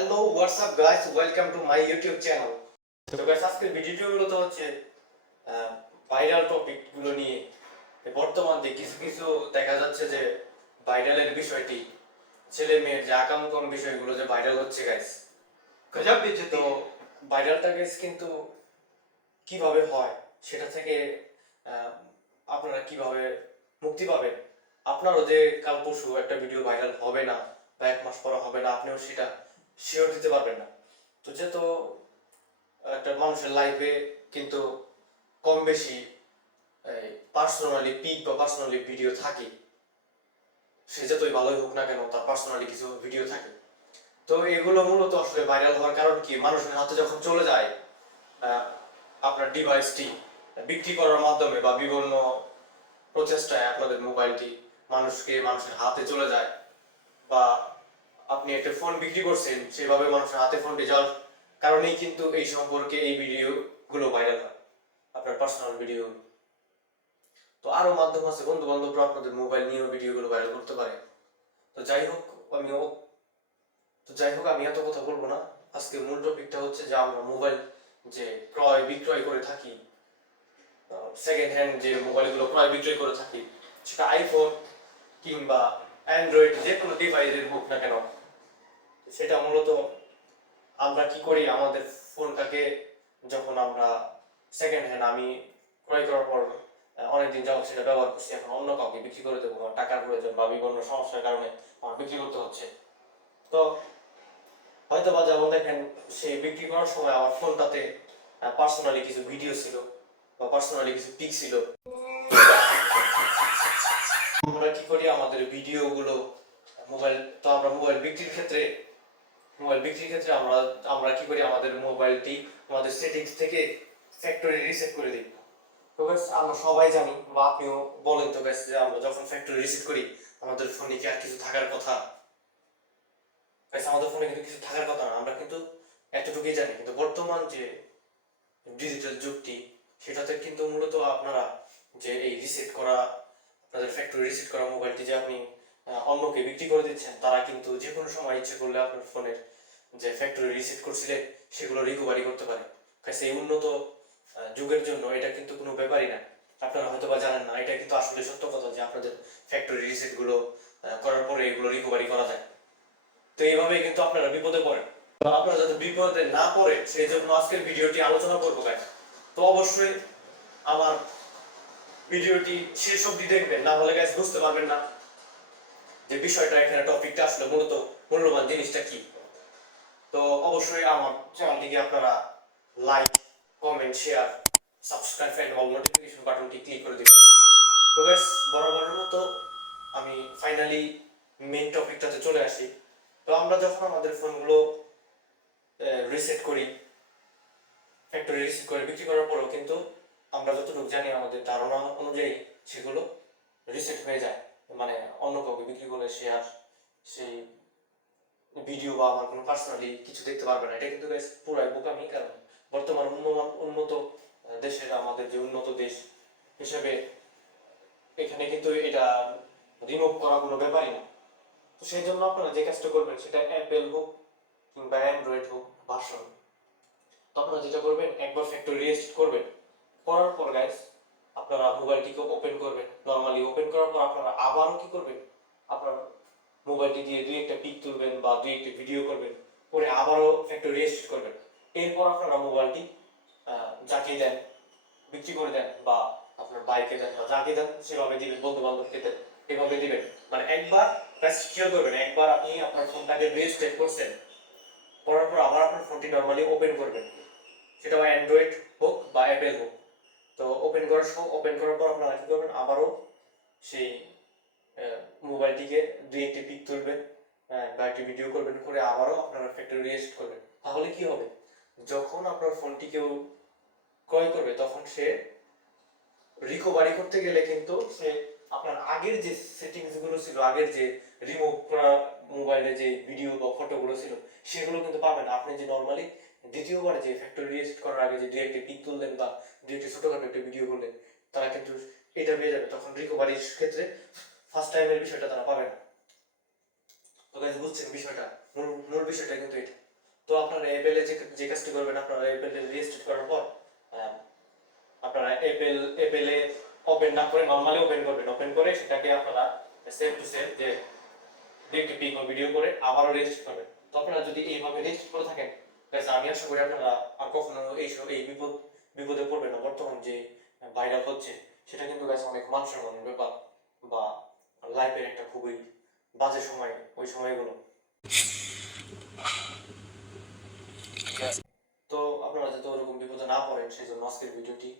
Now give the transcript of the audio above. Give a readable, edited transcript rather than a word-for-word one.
Hello, what's up guys? Welcome to my YouTube channel. তো guys আজকের ভিডিওগুলো তো হচ্ছে ভাইরাল টপিকগুলো নিয়ে বর্তমানে কিছু কিছু দেখা যাচ্ছে যে ভাইরালের বিষয়টি ছেলে মেয়ের যে আকাম বিষয়গুলো যে ভাইরাল হচ্ছে গাইস গজব বেজতি। তো ভাইরালটা গাইস কিন্তু কিভাবে হয় সেটা থেকে আপনারা কিভাবে মুক্তি পাবেন। আপনারও যে কাল পরশু একটা ভিডিও ভাইরাল হবে না বা এক মাস পর হবে না, আপনিও সেটা শিওর দিতে পারবেন না। তো যেহেতু একটা মানুষের লাইফে কিন্তু কম বেশি পার্সোনালি পিক বা পার্সোনালি ভিডিও থাকে, সে যতই ভালোই হোক না কেন তার পার্সোনালি কিছু ভিডিও থাকে। তো এগুলো মূলত আসলে ভাইরাল হওয়ার কারণ কি, মানুষের হাতে যখন চলে যায় আপনার ডিভাইসটি বিক্রি করার মাধ্যমে বা বিভিন্ন প্রচেষ্টায় আপনাদের মোবাইলটি মানুষের হাতে চলে যায়, বা আপনি একটা ফোন বিক্রি করছেন সেভাবে মানুষের হাতে ফোনটি যাওয়ার কারণেই কিন্তু এই সম্পর্কে এই ভিডিওগুলো ভাইরাল হয়, আপনার পার্সোনাল ভিডিও। তো আরো মাধ্যম আছে, বন্ধু বান্ধবরা আপনাদের মোবাইল নিয়েও ভিডিওগুলো ভাইরাল করতে পারে। তো যাই হোক আমি এত কথা বলবো না। আজকে মূল টপিকটা হচ্ছে যে আমরা মোবাইল যে ক্রয় বিক্রয় করে থাকি, সেকেন্ড হ্যান্ড যে মোবাইলগুলো ক্রয় বিক্রয় করে থাকি, সেটা আইফোন কিংবা অ্যান্ড্রয়েড যে কোনো ডিভাইসের হোক না কেন, সেটা মূলত আমরা কি করি, আমাদের ফোনটাকে যখন আমরা সেকেন্ড হ্যান্ড আমি ক্রয় করার পর অনেকদিন যাবত সেটা ব্যবহার করছি, এখন অন্য কাউকে বিক্রি করে দেবো, টাকার প্রয়োজন বা বিভিন্ন সমস্যার কারণে আমার বিক্রি করতে হচ্ছে। তো হয়তো বা যেমন দেখেন, সেই বিক্রি করার সময় আমার ফোনটাতে পার্সোনালি কিছু ভিডিও ছিল বা পার্সোনালি কিছু পিক ছিল। আমরা কি করি, আমাদের ভিডিওগুলো আমরা মোবাইল বিক্রির ক্ষেত্রে আমরা আমরা কি করি, আমাদের মোবাইলটি আমাদের সেটিংস থেকে ফ্যাক্টরি রিসেট করে দিই। তো গাইস আমরা সবাই জানি বা আপনিও বলেন তো গাইস, যে আমরা যখন ফ্যাক্টরি রিসেট করি আমাদের ফোনে কি আর কিছু থাকার কথা? গাইস আমাদের ফোনে কিন্তু কিছু থাকার কথা না, আমরা কিন্তু এতটুকুই জানি। কিন্তু বর্তমান যে ডিজিটাল যুগটি, সেটাতে কিন্তু মূলত আপনারা যে এই রিসেট করা, আপনাদের ফ্যাক্টরি রিসেট করা মোবাইলটি যে আপনি অন্যকে বিক্রি করে দিচ্ছেন, তারা কিন্তু যে কোনো সময় ইচ্ছে করলে আপনার ফোনের যে ফ্যাক্টরি রিসেট করছিলেন সেগুলো রিকভারি করতে পারে। কাছে এই উন্নত যুগের জন্য এটা কিন্তু কোনো ব্যাপারই না। আপনারা হয়তো বা জানেন না, এটা কিন্তু আসলে সত্য কথা যে আপনাদের ফ্যাক্টরি রিসেট গুলো করার পরে এগুলো রিকভারি করা যায়। তো এইভাবে কিন্তু আপনারা বিপদে পড়েন। আপনারা যাতে বিপদে না পড়ে সেই জন্য আজকের ভিডিওটি আলোচনা করবো গাইস। তো অবশ্যই আমার ভিডিওটি শেষ অবধি দেখবেন, না হলে গাইস বুঝতে পারবেন না যে বিষয়টা, এখানে টপিকটা আসলে মূলত মূল্যবান জিনিসটা কি। তো অবশ্যই আমার চ্যানেলটিকে আপনারা like, comment, share, subscribe and all notification বাটনটি ক্লিক করে দিবেন। তো গাইস বরাবরের মতো আমি ফাইনালি মেইন টপিকটাতে চলে আসি। তো আমরা যখন আমাদের ফোনগুলো রিসেট করি, ফ্যাক্টরি রিসেট করে বিক্রি করার পরেও কিন্তু আমরা যতটুকু জানি আমাদের ধারণা অনুযায়ী সেগুলো রিসেট হয়ে যায়, মানে অন্য কাউকে বিক্রি করলে সে আর সেই ভিডিও বা আমার কোনো পার্সোনালি কিছু দেখতে পারবে না। এটা কিন্তু গাইস পুরাই বোকামি। কারণ বর্তমান উন্নত দেশের, আমাদের যে উন্নত দেশ হিসেবে, এখানে কিন্তু এটা রিমুভ করা কোনো ব্যাপারই না। তো সেই জন্য আপনারা যে কাজটা করবেন, সেটা অ্যাপেল হোক কিংবা অ্যান্ড্রয়েড হোক ভার্সন, তো আপনারা যেটা করবেন, একবার ফ্যাক্টরি রিসেট করবেন, করার পর গাইস আপনারা মোবাইলটিকে ওপেন করবেন। নরমালি ওপেন করার পর আপনারা আবারও কি করবেন, আপনার মোবাইলটি দিয়ে দুই একটা পিক তুলবেন বা দুই একটা ভিডিও করবেন, করে আবারও ফ্যাক্টরি রিসেট করবেন। এরপর আপনারা মোবাইলটি যাকে দেন বিক্রি করে দেন, বা আপনার বাইকে দেন বা যাকে দেন সেভাবে দিবেন, বন্ধু বান্ধবকে দেন এভাবে দিবেন। মানে একবার শিওর করবেন, একবার আপনি আপনার ফোনটাকে রিস্টার্ট করছেন, করার পর আবার আপনার ফোনটি নরমালি ওপেন করবেন, সেটা অ্যান্ড্রয়েড হোক বা অ্যাপেল হোক। তো ওপেন করার পর আপনারা কি করবেন, আবারও সেই মোবাইলটিকে দুই একটি পিক তুলবেন বা একটি ভিডিও করবেন, করে আবারও আপনারা ফ্যাক্টরি রিসেট করবেন। তাহলে কি হবে, যখন আপনার ফোনটি কেউ ক্রয় করবে তখন সে রিকভারি করতে গেলে কিন্তু সে আপনার আগের যে সেটিংস গুলো ছিল, আগের যে রিমুভ করা মোবাইলে যে ভিডিও বা ফটোগুলো ছিল, সেগুলো কিন্তু পাবেন না। আপনি যে নরমালি দ্বিতীয়বার যে ফ্যাক্টরি রিসেট করার আগে যে দুই একটি পিক তুললেন বা দুই একটি ছোটখাটো একটা ভিডিও করলেন, তারা কিন্তু এটা পেয়ে যাবে। তখন রিকভারির ক্ষেত্রে ফার্স্ট টাইমের বিষয়টা তারা পাবে না। তো গাইস বুঝছেন বিষয়টা, মূল বিষয়টা কিন্তু এটা। তো আপনারা অ্যাপেলে যে কাজটি করবেন, আপনারা অ্যাপেলে রেজিস্টার করার পর আপনারা অ্যাপেলে ওপেন না করে নরমালি ওপেন করবেন। ওপেন করে সেটাকে আপনারা সেভ টু সেভ যে একটি পিক ও ভিডিও করে আবারও রেজিস্টার করবেন। তো আপনারা যদি এইভাবে রেজিস্টার করে থাকেন, গাইস আমি আশা করি আপনারা আর কখনো এই বিপদে পড়বেন না। বর্তমান যে ভাইরাল হচ্ছে সেটা কিন্তু গাইস অনেক মানসম্মানের ব্যাপার, বা লাইফের একটা খুবই বাজে সময়, ওই সময়গুলো। তো আপনারা যাতে ওরকম বিপদে না পড়েন, সেই জন্য আজকের ভিডিওটি